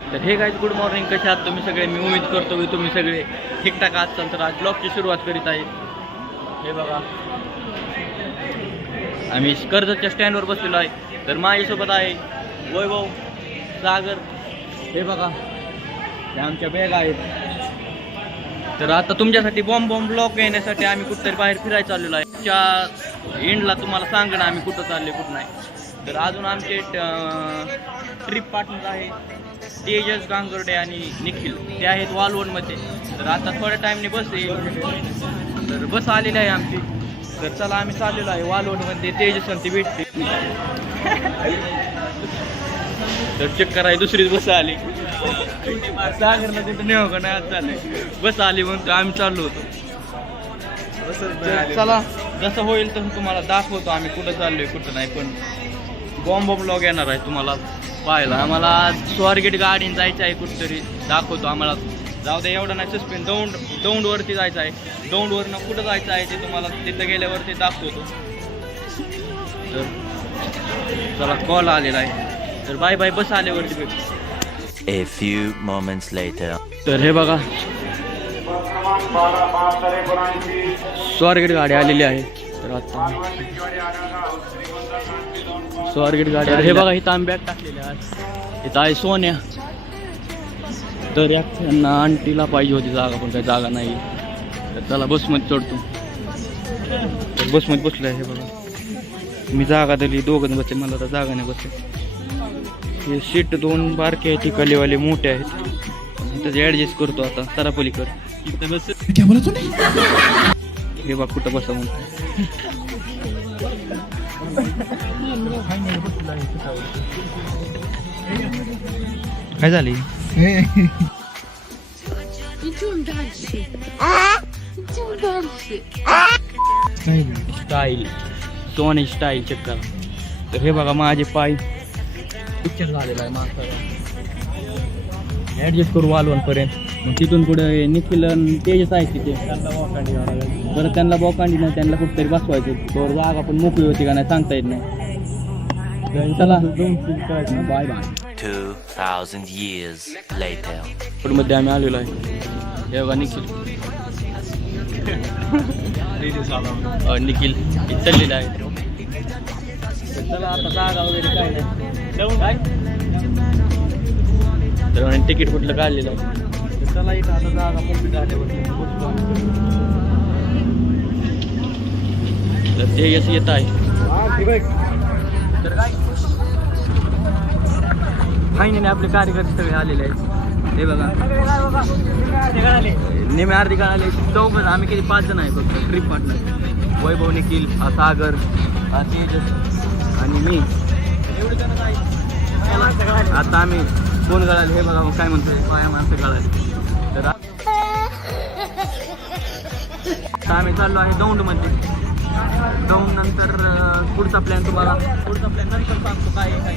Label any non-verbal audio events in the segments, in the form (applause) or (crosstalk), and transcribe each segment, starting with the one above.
तर हे guys good morning कसे आहात तुम्ही सगळे? मी उमेद करतो की तुम्ही सगळे ठीकठाक असाल तर आज ब्लॉगची सुरुवात करीत आहे. हे बघा. आम्ही कर्जतच्या स्टँडवर बसलेलो आहे. तर माझ्यासोबत आहे वैभव सागर. हे बघा. हे आमच्या बॅग आहेत. तर आता तुमच्यासाठी बॉम्ब बॉम्ब ब्लॉक येण्यासाठी आम्ही कुठंतरी बाहेर फिरायला चाललेलो आहे. त्या एंडला तुम्हाला सांगणं आम्ही कुठं चालले कुठं नाही. तर अजून आमचे ट्रिप पार्टनर आहे तेजस गांगुर्डे आणि निखिल ते आहेत वालवणमध्ये. तर आता थोड्या टाईमने बस येईल. तर बस आलेली आहे आमची. तर चला आम्ही चाललेलो आहे वालवणमध्ये. तेजस आणि ती भेटते. तर चक्कर आहे दुसरीच बस आली. सागरला तिथं नेऊ का नाही चाललंय. बस आली म्हणतो आम्ही चाललो होतो. चला जसं होईल तसं तुम्हाला दाखवतो आम्ही कुठं चाललोय कुठं नाही पण बॉम्ब ब्लॉग येणार आहे तुम्हाला. पाहायला आम्हाला स्वारगेट गाडीने जायचं आहे कुठंतरी. दाखवतो आम्हाला. जाऊ दे एवढं नाही सस्पेन्स दौंड दौंडवरती जायचं आहे. दौंडवरनं कुठं जायचं आहे ते तुम्हाला तिथं गेल्यावरती दाखवतो. तर चला कॉल आलेला आहे. तर बाय बाय बस आल्यावरती भेटू. A few moments later. तर हे बघा. स्वारगेट गाडी आलेली आहे. तर आता स्वारगेट गाडी हे बघा इथं आम्ही बॅग टाकलेले आहे इथं आहे सोन्या. तर या त्यांना आंटीला पाहिजे होती जागा पण काही जागा नाही. तर चला बसमध्ये चढतो. तर बसमध्ये बसलो आहे हे बघा. मी जागा दिली दोघं बसते मला तर जागा नाही बसते हे सीट दोन बारके आहेत कलेवाले मोठे आहेत. त्याचे ॲडजस्ट करतो आता सरापलीकर हे बघ कुठं बसा म्हणतो काय झाली? स्टाईल. तो आणि स्टाईल चक्कर. तर हे बघा माझे पाय. पिक्चर झालेला आहे माझा ॲडजस्ट करू वालवणपर्यंत. मग तिथून पुढे निखिल तेजस आहे तिथे. त्यांना बॉकांडी बरं त्यांना बॉकांडी नाही त्यांना कुठतरी बसवायचे तर जागा पण मोकळी होती का नाही सांगता येत नाही. चला. Bye bye 2000 years later. मध्ये आम्ही आलेलो आहे बघा निखिल निखिल चाललेलं आहे तर चला आता जागा वगैरे काय नाही काय तर म्हणे तिकीट कुठलं काढलेलं आहे तर चला इथं आता जागा कंप्लीट झाल्यावरती बसतो आम्ही. तर ते यश येत आहे तर काय फायनली आपले कार्यकर्ते सगळे आलेले आहेत. हे बघा. नेहमी अर्धी काळ आले. चौघ आम्ही किती पाच जण आहे फक्त. ट्रिप पार्टनर वैभव निखिल सागर तेजस आणि मी. आता आम्ही कोण गळाले हे बघा काय म्हणतोय? पाया माणसं गळाले तर आता आम्ही चाललो आहे दौंडमध्ये. दौंड नंतर पुढचा प्लॅन तुम्हाला पुढचा प्लॅन नंतर सांगतो काय काय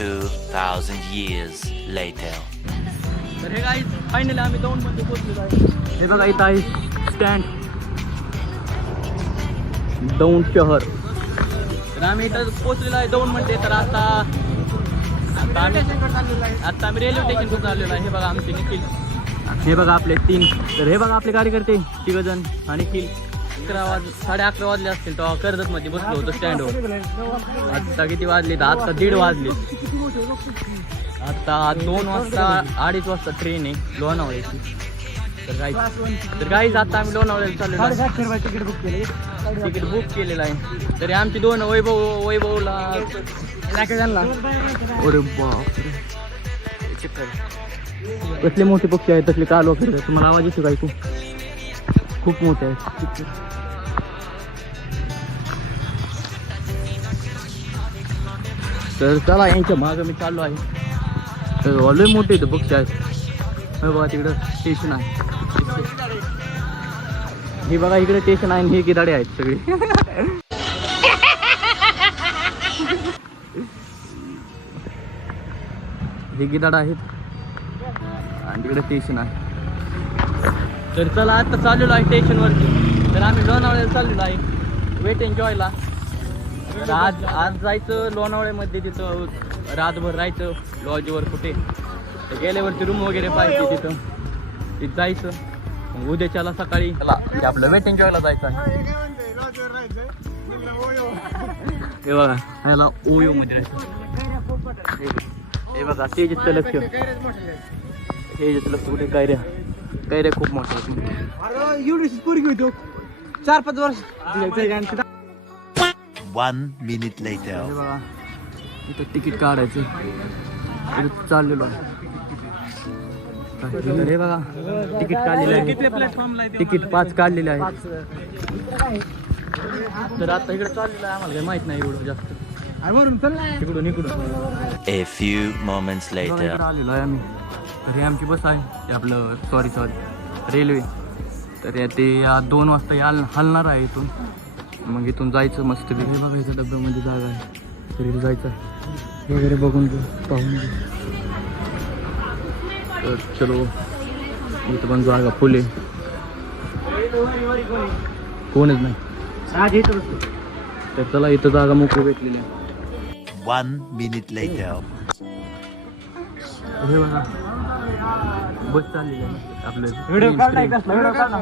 2,000 years later. तर हे गाईज फायनली आम्ही दोन मध्ये पोहोचलो आहे हे बघा इथं आहे स्टँड दौंड शहर. तर आम्ही इथं पोहोचलेलो आहे दौंडमध्ये तर आता आता आम्ही आता आम्ही रेल्वे स्टेशनवर चाललेलो आहे. हे बघा आमचे निखिल. हे बघा आपले तीन. तर हे बघा आपले कार्यकर्ते तिघजण आणि निखिल. अकरा वाज साडे अकरा वाजले असतील तेव्हा कर्जत मध्ये बसलो होतो स्टँडवर आता किती वाजले? तर आता दीड वाजले. आता दोन वाजता अडीच वाजता ट्रेन आहे लोणावळ्याची. तर काही तर काहीच आता आम्ही लोणावळ्याला चाललो तिकीट बुक केले. तिकीट बुक केलेलं आहे. तरी आमची दोन वैभव वैभवला अरे बापरे. कसले मोठे पक्षी आहेत तसले कालवा फिरतात तुम्हाला आवाज येतो का ऐकू? खूप मोठे आहेत. तर चला यांच्या मागं मी चाललो आहे. तर लय मोठे इथं पक्षी आहेत. बघा तिकडं स्टेशन आहे. हे बघा इकडे स्टेशन आहे आणि हे गिराडे आहेत सगळे. हे गिराड आहेत. आणि तिकडे स्टेशन आहे. तर चला आता चाललेलो आहे स्टेशनवरती तर आम्ही लोणावळ्याला चाललेलो आहे. वेट एन्जॉयला आज आज जायचं लोणावळ्यामध्ये तिथं रातभर राहायचं लॉजवर कुठे? तर गेल्यावरती रूम वगैरे पाहिजे तिथं. तिथं जायचं. मग उद्याच्याला सकाळी. चला ते आपलं वेट एन्जॉयला जायचं आहे. हे बघा ह्याला ओयो मध्ये राहायचं. हे- बघा तेजचं लक्ष. तेजचं लक्ष कुठे? कैऱ्या. कैऱ्या खूप मोठ्या आहेत. एवढी पोरगी होतो. चार पाच वर्ष One minute later. हे बघा. इथं तिकीट काढायचं. इथं चाललेलो आहे. हे बघा. तिकीट काढलेलं आहे. प्लॅटफॉर्मला तिकीट पाच काढलेले आहे तर आता इकडे चाललेलं आहे. आम्हाला काही माहीत नाही एवढं जास्त. इकडून इकडून. A few moments बघा, later. इकडं आलेलो आहे आम्ही. तर हे आमची बस आहे. ते आपलं सॉरी सॉरी रेल्वे. तर या ते या दोन वाजता याल हलणार आहे इथून. मग इथून जायचं मस्त हे बघा इथं डब्यामध्ये जागा आहे. तर जायचं आहे. वगैरे बघून घेऊ पाहून घेऊ. तर चलो इथं पण जागा फुले कोणच नाही. तर चला इथं जागा मोकळी भेटलेली minute later. हे बघा. बस चाललेली आहे. आपलं व्हिडिओ. कसला? काढला.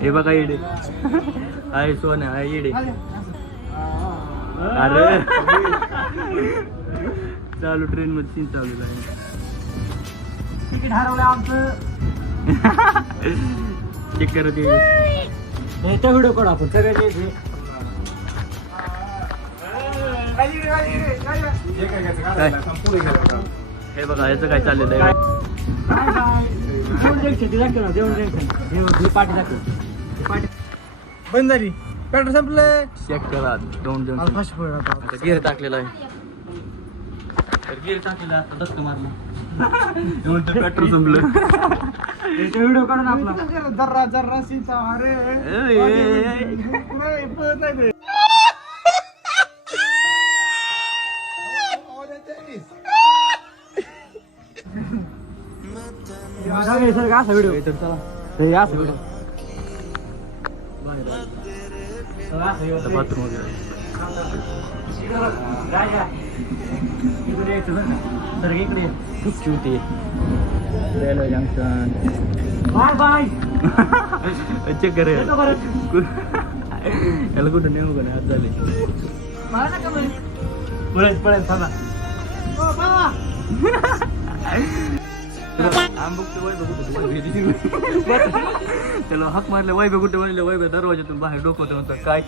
हे बघा येडे आहे सोने आहे येडे अरे. चालू ट्रेन मध्ये सीन चालू आहे तिकीट हरवलं आमचं. चेक करत ये. ह्याचा व्हिडिओ काढू आपण. सगळ्याचे हे. बघा याचं काय चाललेलं आहे? बंद झाली पेट्रोल संपलं चेक करा दोन जण आता. गिर टाकलेला आहे. तर गिर टाकलेला आता दस्त मारला. पेट्रोल संपलं व्हिडिओ काढून आपला जर्रा जर्रा सीता अरे. सर असा व्हिडिओ. तर चला. हे असा व्हिडिओ. बाथरूम वगैरे? सर इकडे railway junction bye bye. Check कर. याला कुठं नेऊ का? आज झाले. मला नका म्हणे. पळेल पळेल थांबा. (laughs) त्याला हक मारले वैभव कुठे म्हणले वैभव दरवाजातून बाहेर डोकवतो म्हणतो काय?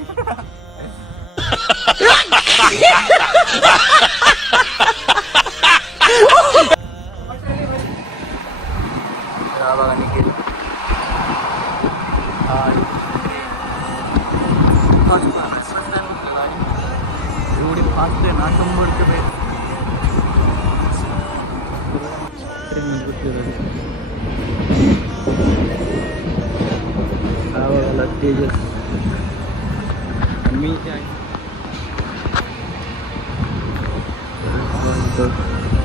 एवढी फास्ट आहे ना शंभरच्या बाहेर ट्रेन तेजस. मी ते आहे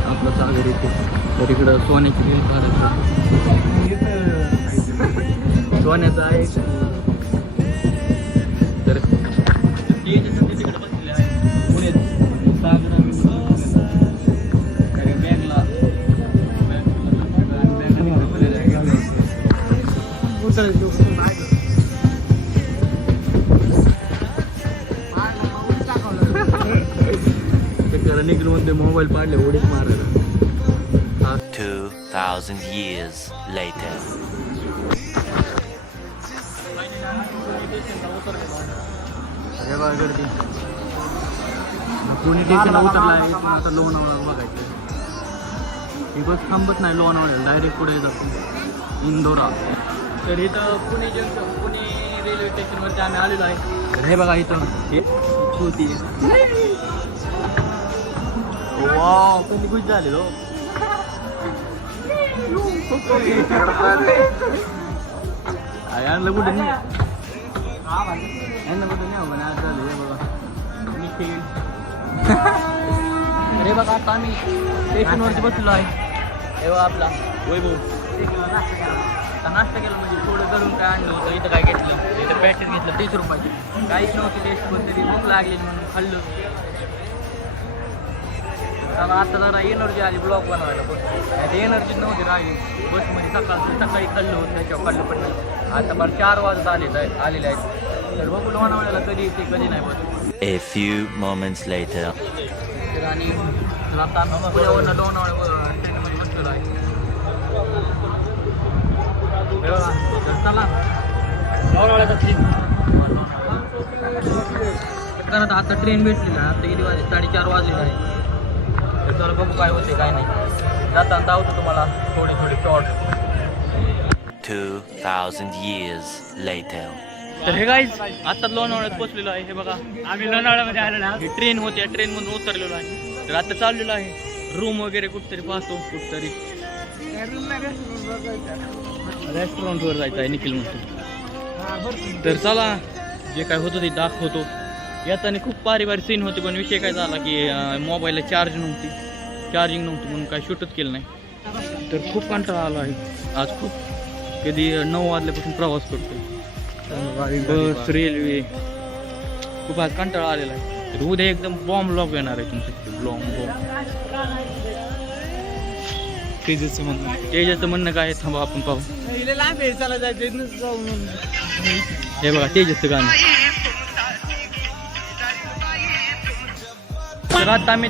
आपलं सागर येते तर इकडं सोन्याची बिल सोन्याचं आहे निघून म्हणते मोबाईल पाडले उडीत मारायला Two thousand years later. हे बघा गर्दी पुणे उतरला आहे आता लोणावळा बघायचं बस थांबत नाही लोणावळ्याला. डायरेक्ट पुढे जातो. इंदोरा तर इथं पुणे जंक्शन पुणे रेल्वे स्टेशनवरती आम्ही आलेलो आहे. तर हे बघा इथं. हे होती. वाव कधी खुश झालेलो हो. आणलं कुठं नाही. यांना कुठं नाही हो, म्हणे आज झालं हे बघा. निखिल अरे बघा आता आम्ही स्टेशनवरती बसलो आहे. हे बघा आपला वैभव. आता नाश्ता केला म्हणजे थोडं गळून काय आणलं होतं इथं काय घेतलं? इथं पॅकेट घेतलं तीस रुपयाची. काहीच नव्हती टेस्ट पण तरी भूक लागलेली म्हणून खाल्लं. आता जरा एनर्जी आली ब्लॉग बनवायला ते एनर्जी नव्हती राहिली. बसमध्ये सकाळ सकाळी खाल्लं होतं त्याच्यावर खाल्लं पण आता बरं चार वाजता आलेलं आहे आलेले आहेत. तर बघू लोणावळ्याला कधी येते कधी नाही बस. A few moments later. आणि आता लोणावळ्यावर ट्रेनमध्ये बसलेलो आहे हे बघा, तर चला लोणावळ्याचा ट्रेन करत आता ट्रेन भेटली ना आता किती वाजले साडेचार वाजले आहे तर चला बघू काय होते काय नाही जाताना दावतो तुम्हाला थोडे थोडे शॉर्ट 2,000 years later. तर हे गाईज आता लोणावळ्यात पोहोचलेलो आहे. हे बघा आम्ही लोणावळ्यामध्ये आलो ना ही ट्रेन होती या ट्रेन मधून उतरलेलो आहे. तर आता चाललेलो आहे. रूम वगैरे कुठतरी पाहतो कुठतरी. रेस्टॉरंटवर जायचं आहे निखिल म्हणतो. तर चला जे काय होतं ते दाखवतो. येताना खूप बारी बारी सीन होते पण विषय काय झाला की मोबाईलला चार्ज नव्हती. चार्जिंग नव्हती म्हणून काय शूटच केलं नाही. तर खूप कंटाळा आला आहे. आज खूप. कधी नऊ वाजल्यापासून प्रवास करतो बस रेल्वे खूप आज कंटाळा आलेला आहे. तर उद्या एकदम बॉम्ब लॉक येणार आहे तुमचं बॉम्ब बॉम्ब तेजसचं म्हणणं तेजसचं म्हणणं काय आहे? थांबा आपण पाहू. लांब आहे चला जायचं जाऊन हे बघा तेजसचं गाणं. तर आता आम्ही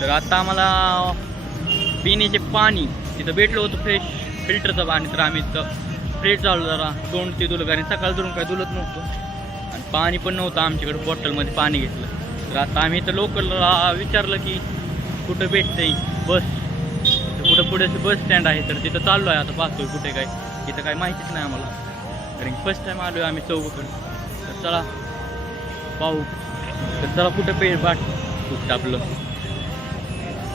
तर आता आम्हाला पिण्याचे पाणी तिथं भेटलं होतं फ्रेश फिल्टरचं पाणी तर आम्ही इथं फ्रेश झालो जरा. तोंड ते धुलं कारण सकाळ धरून काय धुलत नव्हतं. आणि पाणी पण नव्हतं आमच्याकडे बॉटलमध्ये पाणी घेतलं. तर आता आम्ही इथं लोकलला विचारलं की कुठं भेटतंय बस? तर पुढे बस स्टँड आहे तर तिथं चाललो आहे आता पाहतोय कुठे काय. तिथं काय माहितीच नाही आम्हाला. कारण फर्स्ट टाइम आलो आहे आम्ही चौघकडे तर चला पाहू. तर चला कुठं पे बाट कुठं आपलं.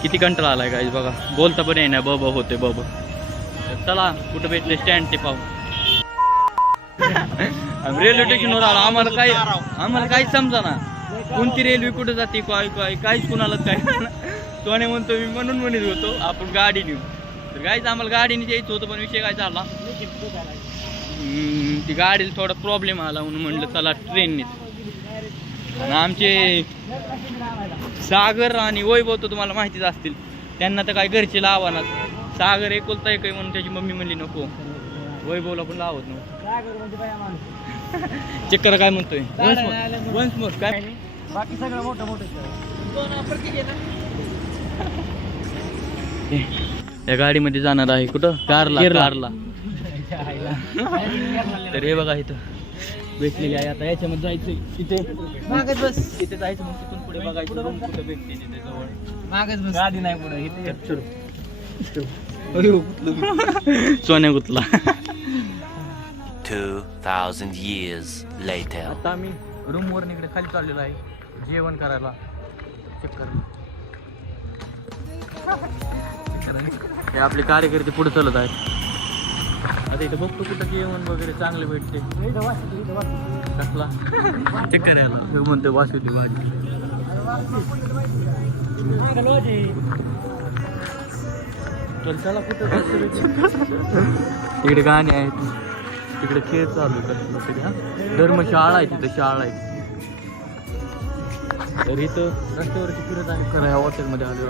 किती कंटाळा आलाय गाईज बघा. बोलता पण येणार ना बब होते बब तर चला कुठं भेटले स्टँड ते पाहू. (laughs) रेल्वे स्टेशनवर आलो आम्हाला काय आम्हाला काहीच समजा ना कोणती रेल्वे कुठं जाते काय काय काहीच कुणाला काय सोने म्हणतो मी म्हणून म्हणत होतो आपण गाडी नेऊ. तर गाईच आम्हाला गाडीने यायचं होतं पण विषय काय झाला? हम्म, ती गाडीला थोडा प्रॉब्लेम आला म्हणून म्हणलं चला ट्रेननेच आणि आमचे सागर आणि वैभव तर तुम्हाला माहितीच असतील त्यांना तर काय घरचे लावानात. सागर एकुलता एक आहे म्हणून त्याची मम्मी म्हणली नको. वैभवला पण लावत नव्हतं. (laughs) चक्कर काय म्हणतोय? वन्स मोर काय? बाकी सगळं मोठं मोठं (laughs) या गाडीमध्ये जाणार आहे कुठं? कारला कारला. (laughs) तर हे बघा इथं. भेटलेली आहे. आता याच्यामध्ये जायचं इथे. मागच बस. इथे जायचं मग तिथून पुढे बघायचं. रूम कुठं भेटते तिथे जवळ. मागच बस. गाडी नाही पुढे. इथे (laughs) सोन्या गुतला. 2,000 years later. आता आम्ही रूमवर इकडे खाली चाललेलो आहे. जेवण करायला. हे आपले कार्यकर्ते पुढे चालत आहेत. आता इथं बघतो कुठं जेवण वगैरे चांगले भेटते. कसला? ते करायला. हे म्हणतो वासुदी भाजी तर चला कुठं तिकडे गाणे आहेत. तिकडे खेळ चालू आहे धर्मशाळा आहे तिथं शाळा आहे. तर इथं रस्त्यावरती फिरत आहे. खरं ह्या हॉटेलमध्ये आलेलो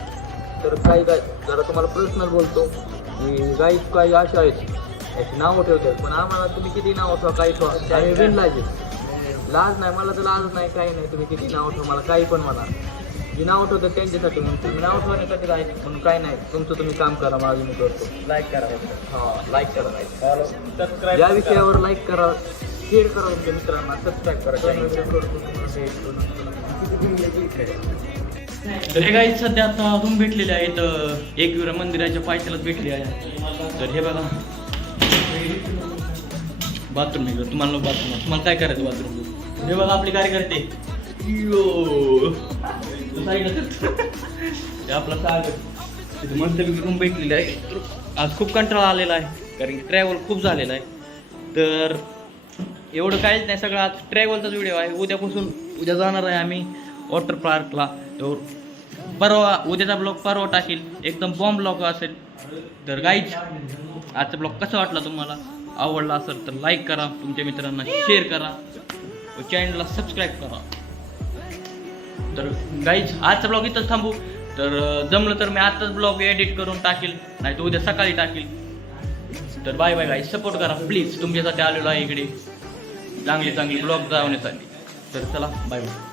तर काही काय जरा तुम्हाला पर्सनल बोलतो. की गाईड काही अशा आहेत. याची नावं ठेवतात. पण आम्हाला तुम्ही किती नावं ठेवा काही ठेवा. आम्ही विनलायचे लाज नाही मला तर लाज नाही काही नाही. तुम्ही किती नाव ठेवा मला काही पण म्हणा. मी नाव ठेवतो त्यांच्यासाठी म्हणून. तुम्ही नाव ठेवण्यासाठी आहे म्हणून काय नाही. तुमचं तुम्ही काम करा माझं मी करतो. लाईक करा. हा लाईक करा. सबस्क्राईब या विषयावर लाईक करा शेअर करा तुमच्या मित्रांना सबस्क्राईब करा. तर हे काही सध्या आता रूम भेटलेले आहेत एक एकविरा मंदिराच्या पायथ्यालाच भेटली आहे तर हे बघा. बाथरूम आहे तुम्हाला बाथरूम तुम्हाला काय करायचं बाथरूम हे बघा आपले कार्यकर्ते. यो. आपला सागर. मस्तपैकी रूम भेटलेली आहे. आज खूप कंटाळा आलेला आहे. कारण की ट्रॅव्हल खूप झालेला आहे. तर एवढं काहीच नाही. सगळं आज ट्रॅव्हलचाच व्हिडिओ आहे. उद्यापासून उद्या जाणार आहे आम्ही. वॉटर पार्कला तर परवा उद्याचा ब्लॉग परवा टाकेल. एकदम बॉम्ब ब्लॉग असेल. तर गाईच आजचा ब्लॉग कसा वाटला तुम्हाला? आवडला असेल तर लाईक करा. तुमच्या मित्रांना शेअर करा. व चॅनलला सबस्क्राईब करा. तर गाईज आजचा ब्लॉग इथंच थांबू. तर जमलं तर मी आताच ब्लॉग एडिट करून टाकेल. नाही तर उद्या सकाळी टाकेल. तर बाय बाय गाईज सपोर्ट करा. प्लीज तुमच्यासाठी आलेलो आहे इकडे. चांगली चांगली ब्लॉग जावण्यासाठी तर चला बाय बाय